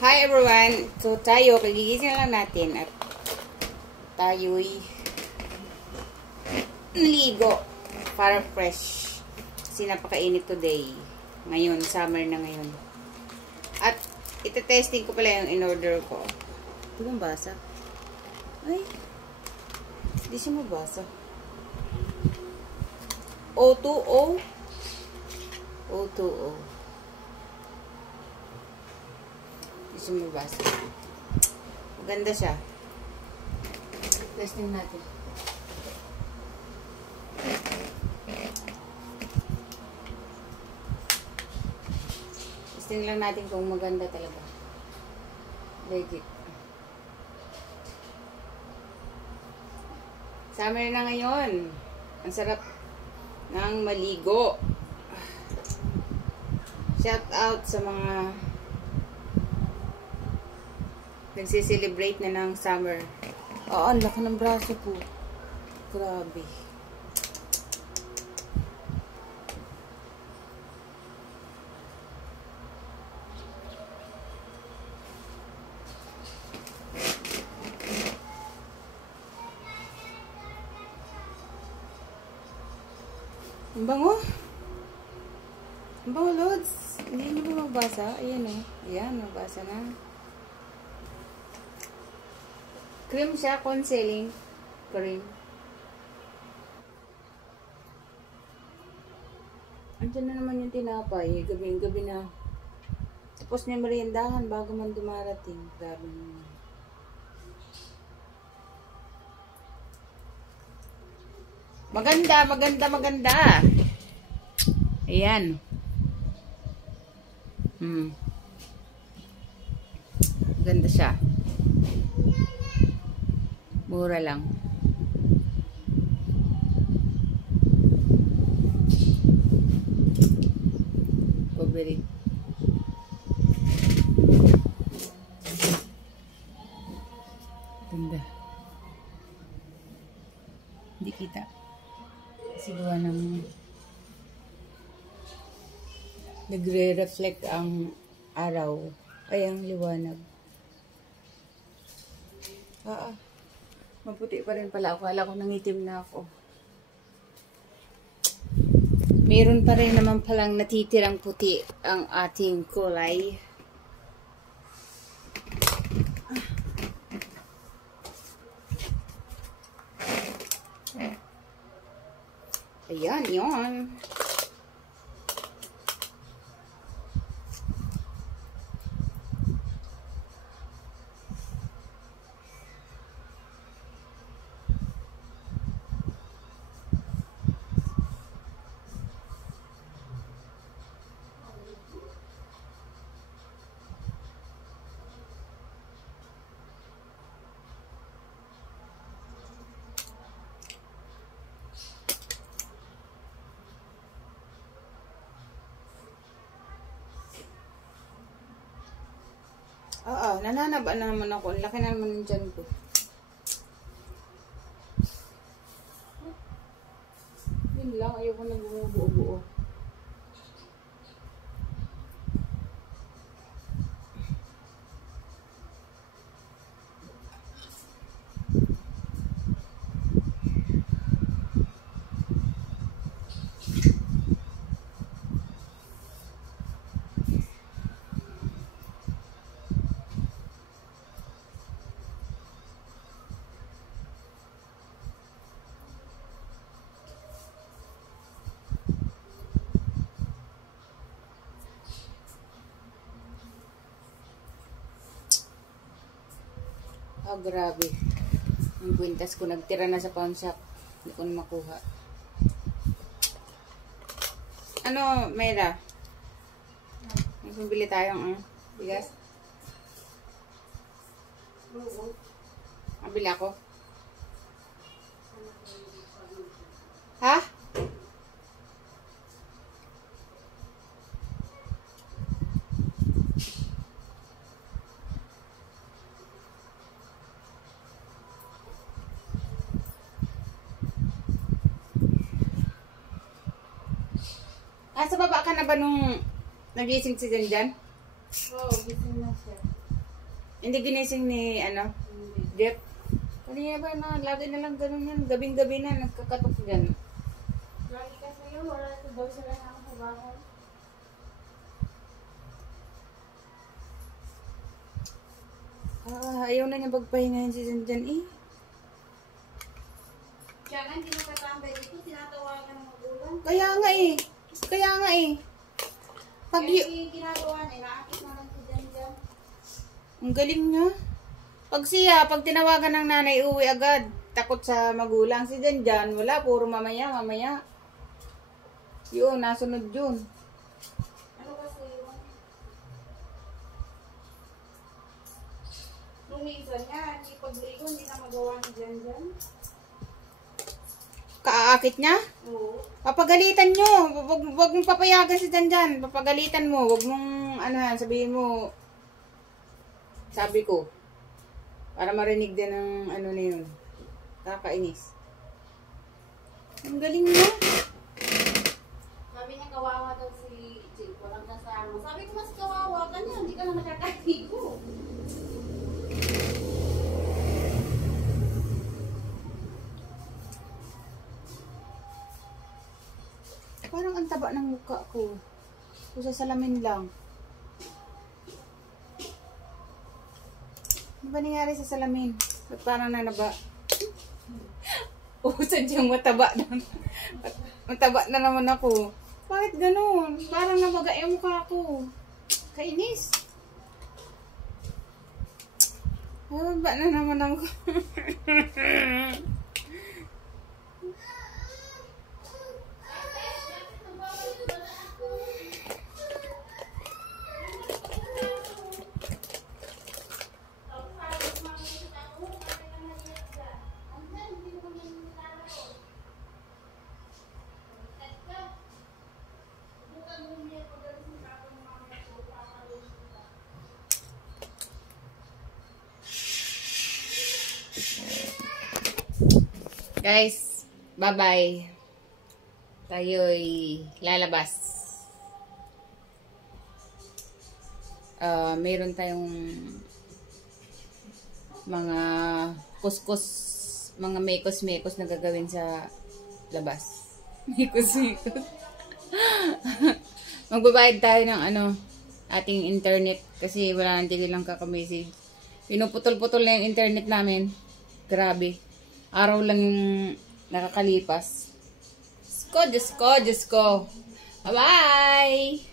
Hi everyone! So tayo, kagigising lang natin at tayo'y naligo para fresh. Kasi napakainit today. Ngayon, summer na ngayon. At ite-testing ko pala yung in-order ko. Hindi bang basa? Ay, hindi siya mabasa. O2O O2O sumibasa. Maganda siya. Testing natin. Testing lang natin kung maganda talaga. Legit. Summer na ngayon. Ang sarap ng maligo. Shout out sa mga nagsiselebrate na ng summer. Ang laki ng braso po. Grabe. Ang bango. Ang bango, Lods. Hindi nyo ba mabasa? Ayan o. Ayan, mabasa na. Cream siya, concealing cream. Andiyan na naman yung tinapay. Gabi na. Tapos niya meriendahan bago man dumarating. Grabe naman. Maganda, maganda, maganda. Ayan. Maganda siya. Mura lang. Covery. Ganda. Hindi kita. Kasi gawa ng nagre-reflect ang araw. Ay, ang liwanag. Maputi pa rin pala ako. Akala ko nangitim na ako. Meron pa rin naman palang natitirang puti ang ating kulay. Ayan, yun. Nananaba na naman ako. Ang laki na naman yung tiyan ko. Yun lang. Ayoko na bumubuo-buo. Grabe. Yung kwintas ko nagtira na sa pawn shop. Hindi ko na makuha. Ano, Mayra? May pambili tayong bigas? Mabili ako? Ha? Sa baba ka na ba nung nagising si Janjan? Oo, gising na siya. Hindi ginising ni, Jeff. Kanina ba na, lagi na lang ganun yan. Gabing-gabi na, nagkakatok dyan. Lagi kasi yun, wala ito daw sila na ako sa bahay. Ayaw na niya magpahingahin si Janjan eh. Siya nga, hindi nakatambay dito, tinatawagan ng magulang. Kaya nga eh. Pag Kaya ginagawa niya, naakit na lang si Janjan. ang galing niya. Pag tinawagan ng nanay, uwi agad. Takot sa magulang. Si Janjan, wala. Puro mamaya. Yun, nasunod yun. Ano kasi yun? Nung minsan nga, hindi pagligo, hindi na magawa ni Janjan. Kaaakit niya? Oo. Papagalitan nyo. Wag mong papayagan si Janjan. Papagalitan mo. Wag mong, sabihin mo, sabi ko. Para marinig din ng na yun. Kakainis. Ang galing niya. Sabi niya, kawawa daw si Jake, walang kasama. Sabi ko, mas kawawa ka niya, hindi ka na nakakatigo. Parang ang taba ng mukha ko. Kung sa salamin lang. Ano ba nangyari sa salamin? Ba't parang nanaba? Sadyang mataba na. Mataba na naman ako. Bakit ganun? Parang nabaga yung mukha ko. Kainis. Mataba na naman ako. Guys, bye-bye. Tayo'y lalabas. Meron tayong mga kuskus, mga mekos-mekos na gagawin sa labas. Mekos-mekos. Magbabayad tayo ng ating internet kasi wala nang tigil lang kakamessage. Pinuputol-putol na yung internet namin. Grabe. Araw lang yung nakakalipas. Diyos ko. Bye-bye!